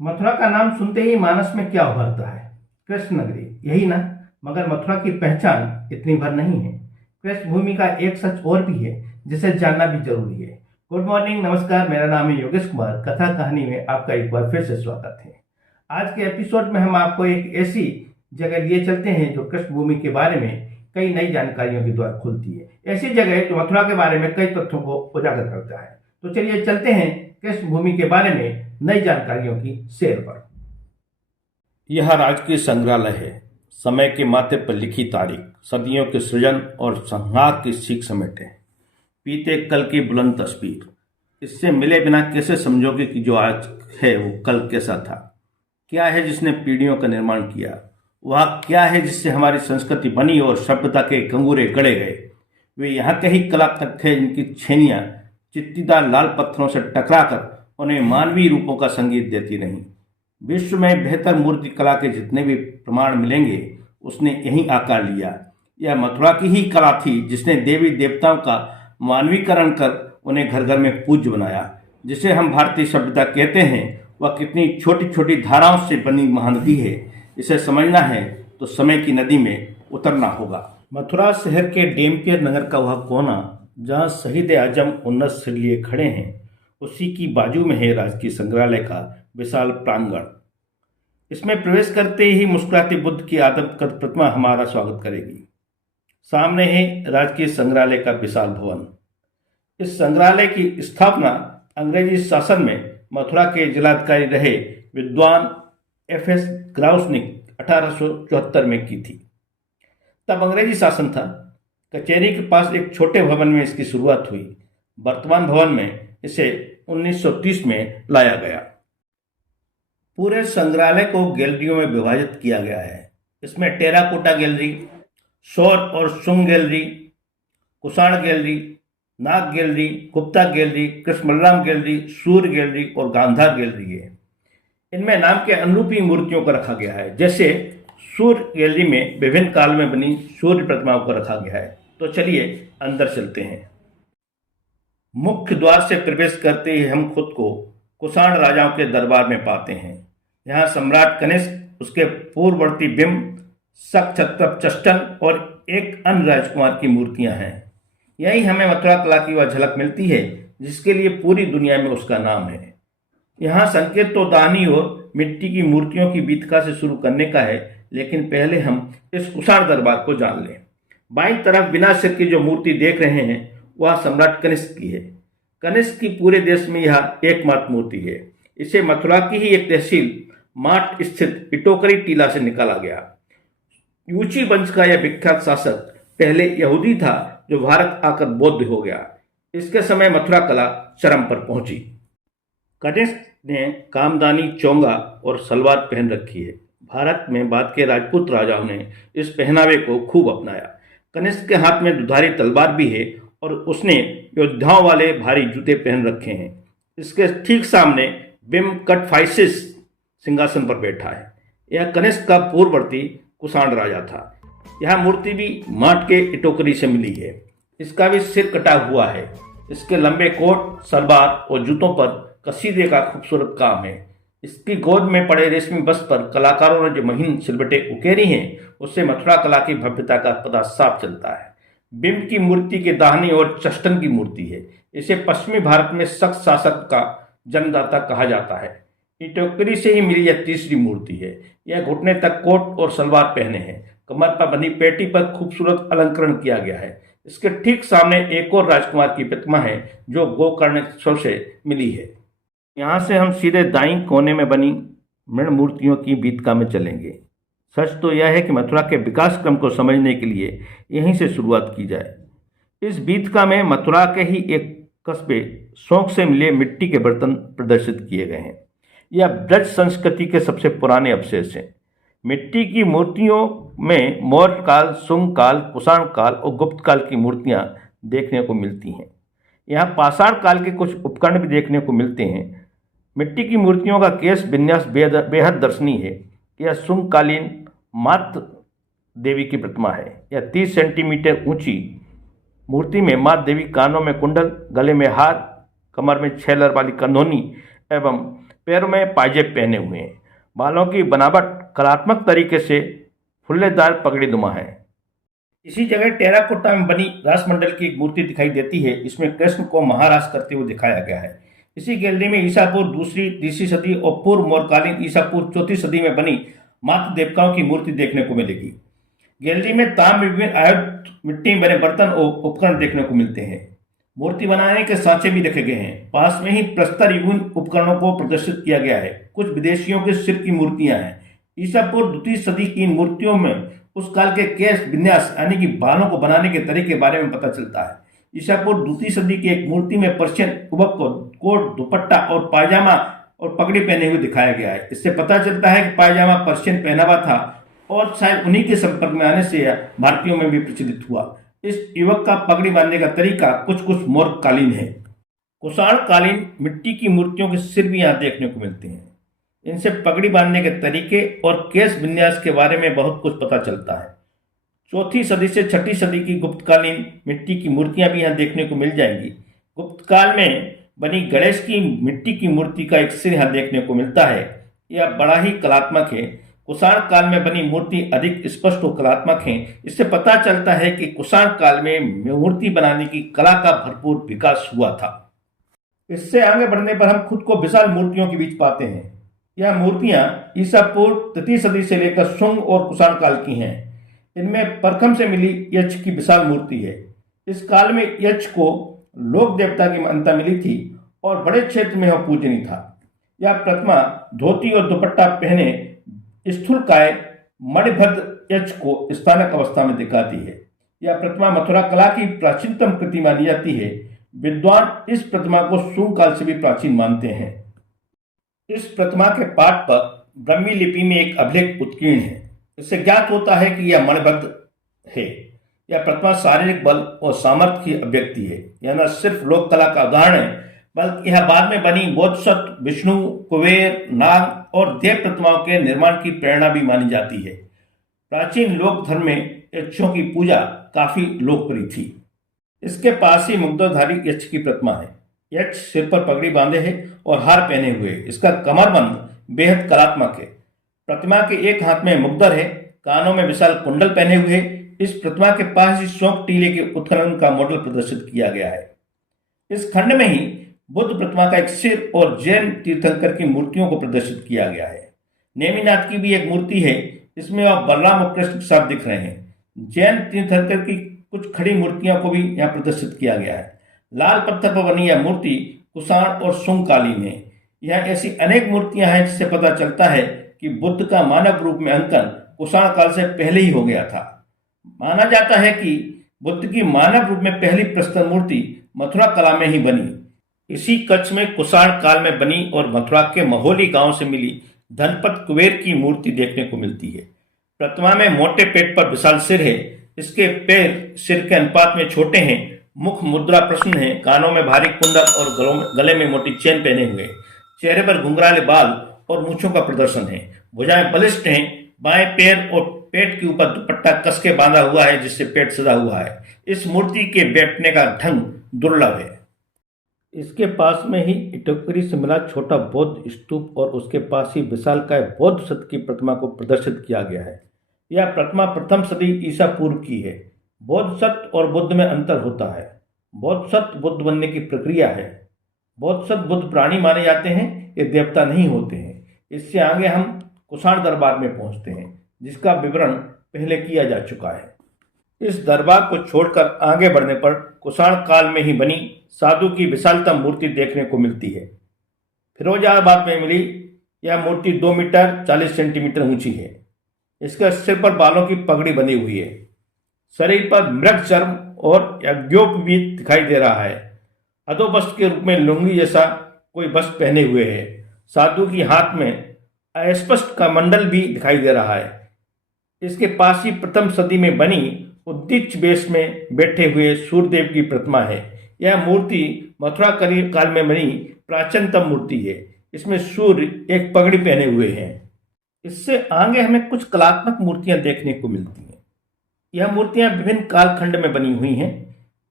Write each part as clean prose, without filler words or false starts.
मथुरा का नाम सुनते ही मानस में क्या उभरता है? कृष्ण नगरी, यही ना। मगर मथुरा की पहचान इतनी भर नहीं है। कृष्ण भूमि का एक सच और भी है जिसे जानना भी जरूरी है। गुड मॉर्निंग, नमस्कार। मेरा नाम है योगेश कुमार। कथा कहानी में आपका एक बार फिर से स्वागत है। आज के एपिसोड में हम आपको एक ऐसी जगह लिए चलते हैं जो कृष्ण भूमि के बारे में कई नई जानकारियों के द्वार खुलती है। ऐसी जगह जो मथुरा के बारे में कई तथ्यों को उजागर करता है। तो चलिए चलते हैं कृष्ण भूमि के बारे में नई जानकारियों की सैर पर। यह राजकीय संग्रहालय है। समय के माथे पर लिखी तारीख, सदियों के सृजन और संहार की सीख समेटे। बीते कल की बुलंद तस्वीर। इससे मिले बिना कैसे समझोगे कि जो आज है वो कल कैसा था? क्या है जिसने पीढ़ियों का निर्माण किया? वह क्या है जिससे हमारी संस्कृति बनी और सभ्यता के कंगूरे गढ़े गए? वे यहाँ के ही कलाकृत थे जिनकी छेनियाँ चित्तीदार लाल पत्थरों से टकराकर उन्हें मानवीय रूपों का संगीत देती रहीं। विश्व में बेहतर मूर्ति कला के जितने भी प्रमाण मिलेंगे उसने यही आकार लिया। यह मथुरा की ही कला थी जिसने देवी देवताओं का मानवीकरण कर उन्हें घर घर में पूज्य बनाया। जिसे हम भारतीय सभ्यता कहते हैं वह कितनी छोटी छोटी धाराओं से बनी महानदी है। इसे समझना है तो समय की नदी में उतरना होगा। मथुरा शहर के डेम्पियर नगर का वह कोना जहाँ शहीद आजम उन्नत सिर लिए खड़े हैं, उसी की बाजू में है राजकीय संग्रहालय का विशाल प्रांगण। इसमें प्रवेश करते ही मुस्कुराते बुद्ध की आदमकद प्रतिमा हमारा स्वागत करेगी। सामने है राजकीय संग्रहालय का विशाल भवन। इस संग्रहालय की स्थापना अंग्रेजी शासन में मथुरा के जिलाधिकारी रहे विद्वान एफ.एस. ग्राउस ने 1874 में की थी। तब अंग्रेजी शासन था। कचहरी के पास एक छोटे भवन में इसकी शुरुआत हुई। वर्तमान भवन में इसे 1930 में लाया गया। पूरे संग्रहालय को गैलरियों में विभाजित किया गया है। इसमें टेराकोटा गैलरी, सौर और Shunga gallery, Kushan gallery, Naga gallery, Gupta gallery, Krishna Balram gallery, Surya gallery और गांधार गैलरी है। इनमें नाम के अनुरूप ही मूर्तियों को रखा गया है। जैसे सूर्य गैलरी में विभिन्न काल में बनी सूर्य प्रतिमाओं को रखा गया है। तो चलिए अंदर चलते हैं। मुख्य द्वार से प्रवेश करते ही हम खुद को कुषाण राजाओं के दरबार में पाते हैं। यहाँ सम्राट कनिष्क, उसके पूर्ववर्ती बिंब, शक, छत्रप, चष्टन और एक अन्य राजकुमार की मूर्तियां हैं। यही हमें मथुरा कला की वह झलक मिलती है जिसके लिए पूरी दुनिया में उसका नाम है। यहाँ संकेत तो दाहिनी ओर मिट्टी की मूर्तियों की बीतका से शुरू करने का है, लेकिन पहले हम इस कुषाण दरबार को जान लें। बाईं तरफ बिना सिर की जो मूर्ति देख रहे हैं वह सम्राट कनिष्क की है। कनिष्क की पूरे देश में यह एकमात्र मूर्ति है। इसे मथुरा की ही एक तहसील माट स्थित इटोकरी टीला से निकाला गया। यूची वंश का यह विख्यात शासक पहले यहूदी था जो भारत आकर बौद्ध हो गया। इसके समय मथुरा कला चरम पर पहुंची। कनिष्क ने कामदानी, चोंगा और सलवार पहन रखी है। भारत में बाद के राजपूत राजाओं ने इस पहनावे को खूब अपनाया। कनिष्क के हाथ में दुधारी तलवार भी है और उसने योद्धाओं वाले भारी जूते पहन रखे हैं। इसके ठीक सामने बिंब कटफाइसिस सिंहासन पर बैठा है। यह कनिष्क का पूर्ववर्ती कुषाण राजा था। यह मूर्ति भी माट के इटोकरी से मिली है। इसका भी सिर कटा हुआ है। इसके लंबे कोट, सलवार और जूतों पर कसीदे का खूबसूरत काम है। इसकी गोद में पड़े रेशमी वस्त्र पर कलाकारों ने जो महीन सिलबटें उकेरी हैं उससे मथुरा कला की भव्यता का पता साफ चलता है। बिंब की मूर्ति के दाहिनी ओर चष्टन की मूर्ति है। इसे पश्चिमी भारत में शक शासक का जन्मदाता कहा जाता है। इटोकरी से ही मिली यह तीसरी मूर्ति है। यह घुटने तक कोट और सलवार पहने हैं। कमर पर बंधी पेटी पर खूबसूरत अलंकरण किया गया है। इसके ठीक सामने एक और राजकुमार की प्रतिमा है जो गोकर्ण से मिली है। यहाँ से हम सीधे दाईं कोने में बनी मृण मूर्तियों की बीतका में चलेंगे। सच तो यह है कि मथुरा के विकास क्रम को समझने के लिए यहीं से शुरुआत की जाए। इस बीतका में मथुरा के ही एक कस्बे शौक से मिले मिट्टी के बर्तन प्रदर्शित किए गए हैं। यह ब्रज संस्कृति के सबसे पुराने अवशेष हैं। मिट्टी की मूर्तियों में मौर्य काल, शुंग काल, कुषाण काल और गुप्त काल की मूर्तियां देखने को मिलती हैं। यहाँ पाषाण काल के कुछ उपकरण भी देखने को मिलते हैं। मिट्टी की मूर्तियों का केश विन्यास बेहद दर्शनीय है। यह शुंगकालीन मात देवी की प्रतिमा है। यह 30 सेंटीमीटर ऊंची मूर्ति में मात देवी कानों में कुंडल, गले में हार, कमर में 6 लर वाली कंधोनी एवं पैरों में पायजेब पहने हुए हैं। बालों की बनावट कलात्मक तरीके से फुल्लेदार पगड़ी नुमा है। इसी जगह टेराकोटा में बनी रासमंडल की एक मूर्ति दिखाई देती है। इसमें कृष्ण को महारास करते हुए दिखाया गया है। इसी गैलरी में ईसा पूर्व दूसरी तीसरी सदी और पूर्व मौर्यकालीन ईसा पूर्व चौथी सदी में बनी मातृ देवताओं की मूर्ति देखने को मिलेगी। गैलरी में ताम्र विभिन्न आयुध, मिट्टी में बने बर्तन और उपकरण देखने को मिलते हैं। मूर्ति बनाने के सांचे भी रखे गए हैं। पास में ही प्रस्तर विभिन्न उपकरणों को प्रदर्शित किया गया है। कुछ विदेशियों के सिर की मूर्तियां हैं। ईसा पूर्व द्वितीय सदी की इन मूर्तियों में उस काल के केश विन्यास यानी कि बालों को बनाने के तरीके के बारे में पता चलता है। ईसा पूर्व द्वितीय सदी की एक मूर्ति में पर्शियन युवक को कोट, दुपट्टा और पायजामा और पगड़ी पहने हुए दिखाया गया है। इससे पता चलता है कि पायजामा पर्शियन पहनावा था और शायद उन्हीं के संपर्क में आने से भारतीयों में भी प्रचलित हुआ। इस युवक का पगड़ी बांधने का तरीका कुछ कुछ मौर्यकालीन है। कुषाण कालीन मिट्टी की मूर्तियों के सिर भी यहाँ देखने को मिलते हैं। इनसे पगड़ी बांधने के तरीके और केश विन्यास के बारे में बहुत कुछ पता चलता है। चौथी सदी से छठी सदी की गुप्तकालीन मिट्टी की मूर्तियां भी यहाँ देखने को मिल जाएंगी। गुप्त काल में बनी गणेश की मिट्टी की मूर्ति का एक सिर यहाँ देखने को मिलता है। यह बड़ा ही कलात्मक है। कुषाण काल में बनी मूर्ति अधिक स्पष्ट और कलात्मक है। इससे पता चलता है कि कुषाण काल में मूर्ति बनाने की कला का भरपूर विकास हुआ था। इससे आगे बढ़ने पर हम खुद को विशाल मूर्तियों के बीच पाते हैं। यह मूर्तियां ईसा पूर्व तृतीय सदी से लेकर शुंग और कुषाण काल की हैं। इनमें परखम से मिली यक्ष की विशाल मूर्ति है। इस काल में यक्ष को लोक देवता की मान्यता मिली थी और बड़े क्षेत्र में वह पूजनीय था। यह प्रतिमा धोती और दुपट्टा पहने स्थूलकाय मणिभद्र यक्ष को स्थानक अवस्था में दिखाती है। यह प्रतिमा मथुरा कला की प्राचीनतम कृति मानी जाती है। विद्वान इस प्रतिमा को शुंग काल से भी प्राचीन मानते हैं। इस प्रतिमा के पाठ पर ब्रह्मी लिपि में एक अभिलेख उत्कीर्ण है। इससे ज्ञात होता है कि यह मणिभद्र है। यह प्रतिमा शारीरिक बल और सामर्थ्य की अभिव्यक्ति है। यह न सिर्फ लोक कला का उदाहरण है बल्कि यह बाद में बनी बोधिसत्व, विष्णु, कुबेर, नाग और देव प्रतिमाओं के निर्माण की प्रेरणा भी मानी जाती है। प्राचीन लोक धर्म में यक्षों की पूजा काफी लोकप्रिय थी। इसके पास ही मुग्धधारी यक्ष की प्रतिमा है। यक्ष सिर पर पगड़ी बांधे है और हार पहने हुए। इसका कमरबंद बेहद कलात्मक है। प्रतिमा के एक हाथ में मुग्धर है, कानों में विशाल कुंडल पहने हुए। इस प्रतिमा के पास ही शोक टीले के उत्खनन का मॉडल प्रदर्शित किया गया है। इस खंड में ही बुद्ध प्रतिमा का एक सिर और जैन तीर्थंकर की मूर्तियों को प्रदर्शित किया गया है। नेमिनाथ की भी एक मूर्ति है। इसमें वह बलराम और कृष्ण के साथ दिख रहे हैं। जैन तीर्थंकर की कुछ खड़ी मूर्तियों को भी यहाँ प्रदर्शित किया गया है। लाल पत्थर पर बनी यह मूर्ति कुषाण और शुंग कालीन है। यहाँ ऐसी अनेक मूर्तियां हैं जिससे पता चलता है कि बुद्ध का मानव रूप में अंकन कुषाण काल से पहले ही हो गया था। माना जाता है कि बुद्ध की मानव रूप में पहली प्रस्तर मूर्ति मथुरा कला में ही बनी। इसी कच्छ में कुषाण काल में बनी और मथुरा के महोली गांव से मिली धनपत कुबेर की मूर्ति देखने को मिलती है। प्रतिमा में मोटे पेट पर विशाल सिर है। इसके पैर सिर के अनुपात में छोटे हैं। मुख मुद्रा प्रश्न है। कानों में भारी कुंडल और गले में मोटी चेन पहने हुए। चेहरे पर घुंघराले बाल और मूछों का प्रदर्शन है। भुजाएं बलिष्ठ हैं। बाएं पैर और पेट के ऊपर दुपट्टा कस के बांधा हुआ है जिससे पेट सजा हुआ है। इस मूर्ति के बैठने का ढंग दुर्लभ है। इसके पास में ही इटोकरी से मिला छोटा बौद्ध स्तूप और उसके पास ही विशालकाय बौद्ध सत की प्रतिमा को प्रदर्शित किया गया है। यह प्रतिमा प्रथम सदी ईसा पूर्व की है। बौद्ध सत्व और बुद्ध में अंतर होता है। बौद्ध सत्व बुद्ध बनने की प्रक्रिया है। बौद्ध सत्व बुद्ध प्राणी माने जाते हैं, ये देवता नहीं होते हैं। इससे आगे हम कुषाण दरबार में पहुंचते हैं जिसका विवरण पहले किया जा चुका है। इस दरबार को छोड़कर आगे बढ़ने पर कुषाण काल में ही बनी साधु की विशालतम मूर्ति देखने को मिलती है। फिरोजाबाद में मिली यह मूर्ति 2 मीटर 40 सेंटीमीटर ऊंची है। इसके सिर पर बालों की पगड़ी बंधी हुई है। शरीर पर मृग चर्म और यज्ञोपवीत दिखाई दे रहा है। अधोवस्त्र के रूप में लुंगी जैसा कोई वस्त्र पहने हुए है। साधु की हाथ में अस्पष्ट का मंडल भी दिखाई दे रहा है। इसके पास ही प्रथम सदी में बनी उद्दीच वेश में बैठे हुए सूर्यदेव की प्रतिमा है। यह मूर्ति मथुरा काल में बनी प्राचीनतम मूर्ति है। इसमें सूर्य एक पगड़ी पहने हुए हैं। इससे आगे हमें कुछ कलात्मक मूर्तियां देखने को मिलती हैं। यह मूर्तियां विभिन्न कालखंड में बनी हुई हैं।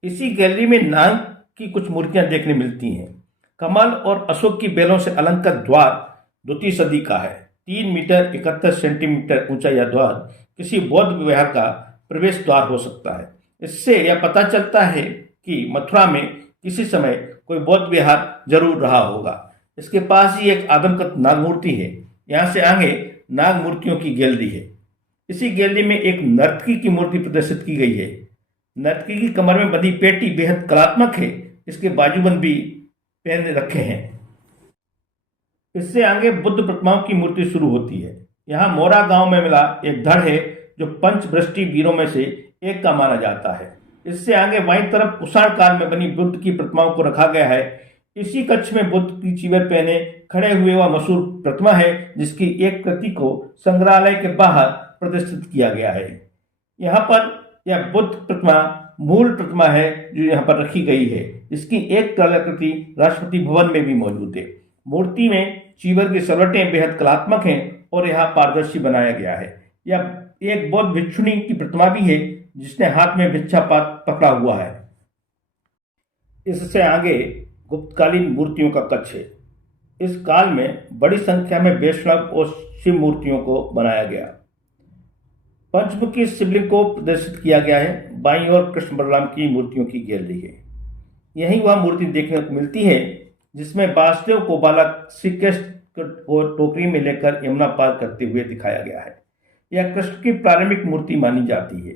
इसी गैलरी में नाग की कुछ मूर्तियां देखने मिलती हैं। कमल और अशोक की बेलों से अलंकृत द्वार द्वितीय सदी का है। 3 मीटर 71 सेंटीमीटर ऊंचा यह द्वार किसी बौद्ध विहार का प्रवेश द्वार हो सकता है। इससे यह पता चलता है कि मथुरा में किसी समय कोई बौद्ध विहार जरूर रहा होगा। इसके पास ही एक आदमकद नाग मूर्ति है। यहाँ से आगे नाग मूर्तियों की गैलरी है। इसी गैलरी में एक नर्तकी की मूर्ति प्रदर्शित की गई है। नर्तकी की कमर में बंधी पेटी बेहद कलात्मक है। इसके बाजूबंद भी पहन रखे हैं। इससे आगे बुद्ध प्रतिमाओं की मूर्ति शुरू होती है। यहाँ मोरा गांव में मिला एक धड़ है जो पंचवृष्टि वीरों में से एक का माना जाता है। इससे आगे बाईं तरफ कुषाण काल में बनी बुद्ध की प्रतिमाओं को रखा गया है। इसी कक्ष में बुद्ध की चीवर पहने खड़े हुए वह मशहूर प्रतिमा है जिसकी एक प्रति को संग्रहालय के बाहर प्रदर्शित किया गया है। यहाँ पर यह बुद्ध प्रतिमा मूल प्रतिमा है जो यहाँ पर रखी गई है। इसकी एक कलाकृति राष्ट्रपति भवन में भी मौजूद है। मूर्ति में चीवर की सलवटें बेहद कलात्मक हैं और यहाँ पारदर्शी बनाया गया है। यह एक बौद्ध भिक्षुणी की प्रतिमा भी है जिसने हाथ में भिक्षापात्र पकड़ा हुआ है। इससे आगे गुप्तकालीन मूर्तियों का कक्ष है। इस काल में बड़ी संख्या में वैष्णव और शिव मूर्तियों को बनाया गया। पंचमुखी शिवलिंग को प्रदर्शित किया गया है। बाईं ओर कृष्ण बलराम की मूर्तियों की गैलरी है। यही वह मूर्ति देखने को मिलती है जिसमें वासुदेव को बालक श्री कृष्ण को टोकरी में लेकर यमुना पार करते हुए दिखाया गया है। यह कृष्ण की प्रारंभिक मूर्ति मानी जाती है।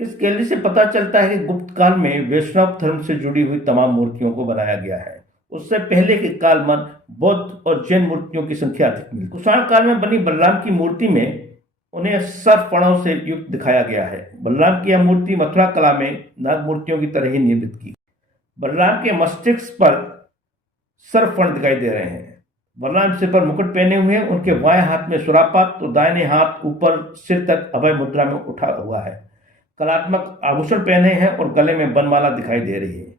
इस गैलरी से पता चलता है कि गुप्त काल में वैष्णव धर्म से जुड़ी हुई तमाम मूर्तियों को बनाया गया है। उससे पहले के काल में बौद्ध और जैन मूर्तियों की संख्या अधिक मिलती। कुषाण काल में बनी बलराम की मूर्ति में उन्हें सर्पफणों से युक्त दिखाया गया है। बलराम की यह मूर्ति मथुरा कला में नाग मूर्तियों की तरह ही निर्मित की। बलराम के मस्तिष्क पर सर्पफण दिखाई दे रहे हैं। बलराम सिर पर मुकुट पहने हुए हैं। उनके बाएं हाथ में सुरापात तो दाहिने हाथ ऊपर सिर तक अभय मुद्रा में उठा हुआ है। कलात्मक आभूषण पहने हैं और गले में बनमाला दिखाई दे रही है।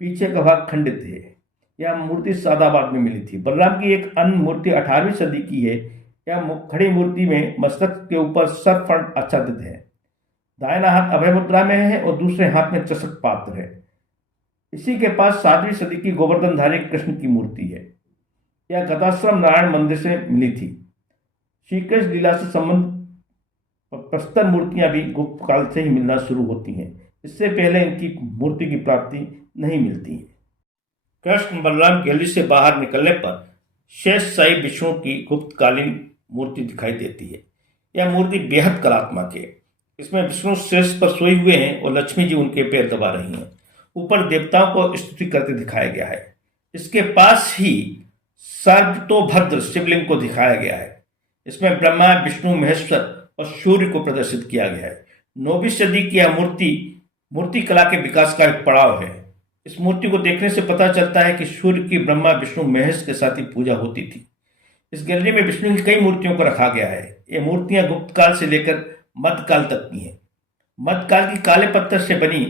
पीछे का भाग खंडित है। यह मूर्ति सादाबाद में मिली थी। बलराम की एक अन्य मूर्ति 18वीं सदी की है। यह खड़ी मूर्ति में मस्तक के ऊपर सर्पफण आच्छादित है। दाहिना हाथ अभय मुद्रा में है और दूसरे हाथ में चषक पात्र है। इसी के पास 7वीं सदी की गोवर्धनधारी कृष्ण की मूर्ति है। यह गदाश्रम नारायण मंदिर से मिली थी। श्री कृष्ण लीला से संबंध प्रस्तर मूर्तियां भी गुप्त काल से ही मिलना शुरू होती हैं। इससे पहले इनकी मूर्ति की प्राप्ति नहीं मिलती है। कृष्ण बलराम गैलरी से बाहर निकलने पर शेष शाही विष्णु की गुप्तकालीन मूर्ति दिखाई देती है। यह मूर्ति बेहद कलात्मक है। इसमें विष्णु शेष पर सोए हुए हैं और लक्ष्मी जी उनके पैर दबा रही हैं। ऊपर देवताओं को स्तुति करते दिखाया गया है। इसके पास ही सर्वतोभद्र शिवलिंग को दिखाया गया है। इसमें ब्रह्मा, विष्णु, महेश्वर और सूर्य को प्रदर्शित किया गया है। 9वीं सदी की यह मूर्ति कला के विकास का एक पड़ाव है। इस मूर्ति को देखने से पता चलता है कि सूर्य की ब्रह्मा, विष्णु, महेश के साथ ही पूजा होती थी। इस गैलरी में विष्णु की कई मूर्तियों को रखा गया है। ये मूर्तियां गुप्त काल से लेकर मध्यकाल तक की हैं। मध्यकाल की काले पत्थर से बनी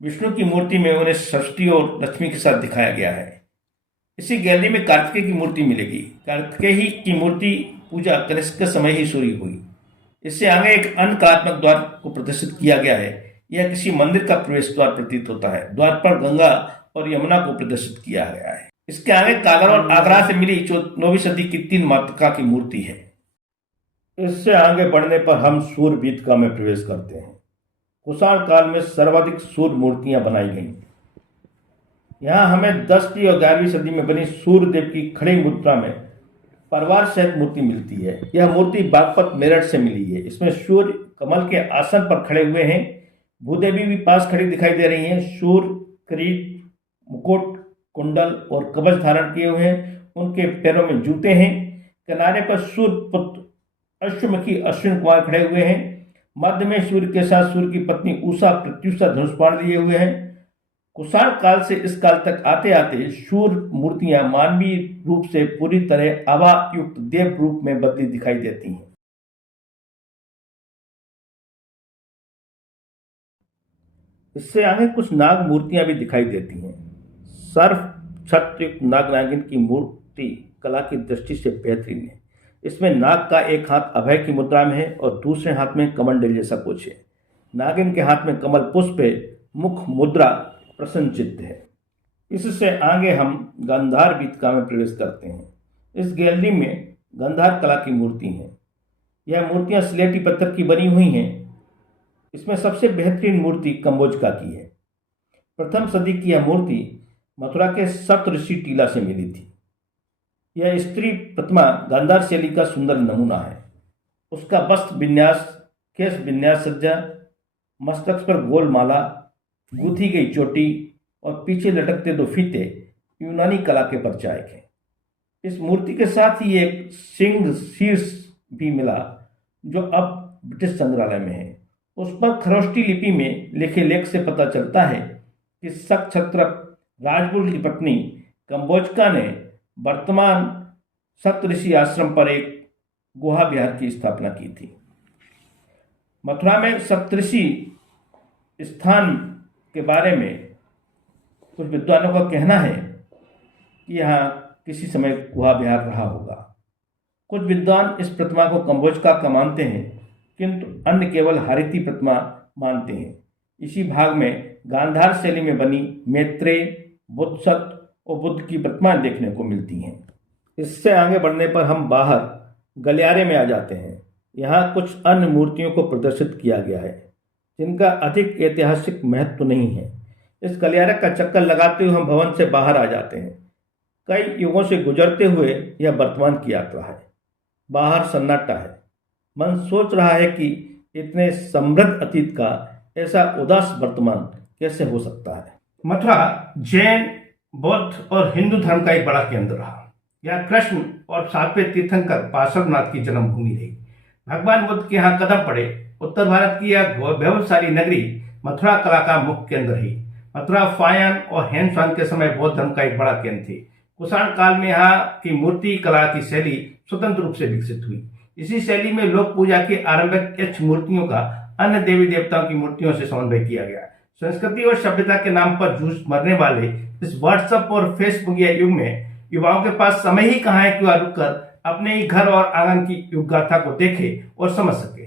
विष्णु की मूर्ति में उन्हें सरस्वती और लक्ष्मी के साथ दिखाया गया है। इसी गैलरी में कार्तिकेय की मूर्ति मिलेगी। कार्तिकेय की मूर्ति पूजा कनिष्क के समय ही शुरू हुई। इससे आगे एक अन्य कलात्मक द्वार को प्रदर्शित किया गया है। यह किसी मंदिर का प्रवेश द्वार प्रतीत होता है। द्वार पर गंगा और यमुना को प्रदर्शित किया गया है। इसके आगे कागड़ और आगरा से मिली 9वीं सदी की 3 मातृका की मूर्ति है। इससे आगे बढ़ने पर हम सूर्य वीथिका में प्रवेश करते हैं। कुषाण काल में सर्वाधिक सूर्य मूर्तियां बनाई गईं। यहाँ हमें 10वीं और 11वीं सदी में बनी सूर्यदेव की खड़ी मुद्रा में परिवार सहित मूर्ति मिलती है। यह मूर्ति बागपत मेरठ से मिली है। इसमें सूर्य कमल के आसन पर खड़े हुए हैं। भूदेवी भी पास खड़ी दिखाई दे रही हैं। सूर्य किरीट, मुकुट, कुंडल और कवच धारण किए हुए हैं। उनके पैरों में जूते हैं। किनारे पर सूर्य पुत्र अश्वमुखी अश्विन कुमार खड़े हुए हैं। मध्य में सूर्य के साथ सूर्य की पत्नी उषा प्रत्युषा धनुष बाण लिए हुए हैं। कुषाण काल से इस काल तक आते आते सूर्य मूर्तियां मानवीय रूप से पूरी तरह आभा युक्त देव रूप में बदली दिखाई देती हैं। इससे आगे कुछ नाग मूर्तियां भी दिखाई देती हैं। सर्प छत्र युक्त नाग नागिन की मूर्ति कला की दृष्टि से बेहतरीन है। इसमें नाग का एक हाथ अभय की मुद्रा में है और दूसरे हाथ में कमंडल जैसा कुछ है। नागिन के हाथ में कमल पुष्प है। मुख मुद्रा प्रसन्नचित्त है। इससे आगे हम गांधार वीथिका में प्रवेश करते हैं। इस गैलरी में गांधार कला की मूर्ति हैं। यह मूर्तियां स्लेटी पत्थर की बनी हुई हैं। इसमें सबसे बेहतरीन मूर्ति कंबोजका की है। प्रथम सदी की यह मूर्ति मथुरा के सप्तऋषि टीला से मिली थी। यह स्त्री प्रतिमा गांधार शैली का सुंदर नमूना है। उसका वस्त्र विन्यास, केश विन्यास सज्जा, मस्तक पर गोल माला, गूंथी गई चोटी और पीछे लटकते 2 फीते यूनानी कला के परिचायक हैं। इस मूर्ति के साथ ही एक सिंह शीर्ष भी मिला जो अब ब्रिटिश संग्रहालय में है। उस पर खरोष्टी लिपि में लिखे लेख से पता चलता है कि शक क्षत्रप राजपुर की पत्नी कंबोजका ने वर्तमान सप्तऋषि आश्रम पर एक गुहा विहार की स्थापना की थी। मथुरा में सप्तऋषि स्थान के बारे में कुछ विद्वानों का कहना है कि यहाँ किसी समय गुहा विहार रहा होगा। कुछ विद्वान इस प्रतिमा को कंबोजका का मानते हैं, किंतु अन्य केवल हारीती प्रतिमा मानते हैं। इसी भाग में गांधार शैली में बनी मैत्रेय, बोधिसत्व और बुद्ध की प्रतिमाएं देखने को मिलती हैं। इससे आगे बढ़ने पर हम बाहर गलियारे में आ जाते हैं। यहाँ कुछ अन्य मूर्तियों को प्रदर्शित किया गया है जिनका अधिक ऐतिहासिक महत्व नहीं है। इस गलियारे का चक्कर लगाते हुए हम भवन से बाहर आ जाते हैं। कई युगों से गुजरते हुए यह वर्तमान की यात्रा है। बाहर सन्नाटा है। मन सोच रहा है कि इतने समृद्ध अतीत का ऐसा उदास वर्तमान कैसे हो सकता है। मथुरा जैन, बौद्ध और हिंदू धर्म का एक बड़ा केंद्र रहा। यह कृष्ण और 7वें तीर्थंकर पार्श्वनाथ की जन्मभूमि रही। भगवान बुद्ध के यहाँ कदम पड़े। उत्तर भारत की यह वैभवशाली नगरी मथुरा कला का मुख्य केंद्र रही। मथुरा फायन और हैंडस्वान के समय बौद्ध धर्म का एक बड़ा केंद्र थी। कुषाण काल में यहाँ की मूर्ति कला की शैली स्वतंत्र रूप से विकसित हुई। इसी शैली में लोक पूजा की आरंभिक यक्ष मूर्तियों का अन्य देवी देवताओं की मूर्तियों से समन्वय किया गया। संस्कृति और सभ्यता के नाम पर जूझ मरने वाले इस व्हाट्सएप और फेसबुक युग में युवाओं के पास समय ही कहाँ है कि वह रुककर अपने ही घर और आंगन की युग गाथा को देखे और समझ सके।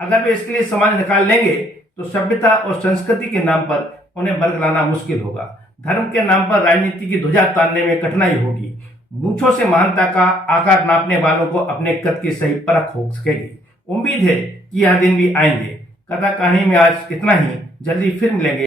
अगर वे इसके लिए समय निकाल लेंगे तो सभ्यता और संस्कृति के नाम पर उन्हें बरगलाना मुश्किल होगा। धर्म के नाम पर राजनीति की ध्वजा तानने में कठिनाई होगी। मूंछों से महानता का आकार नापने वालों को अपने कद की सही परख हो सकेगी। उम्मीद है कि यह दिन भी आएंगे। कथा कहानी में आज इतना ही। जल्दी फिर मिलेंगे।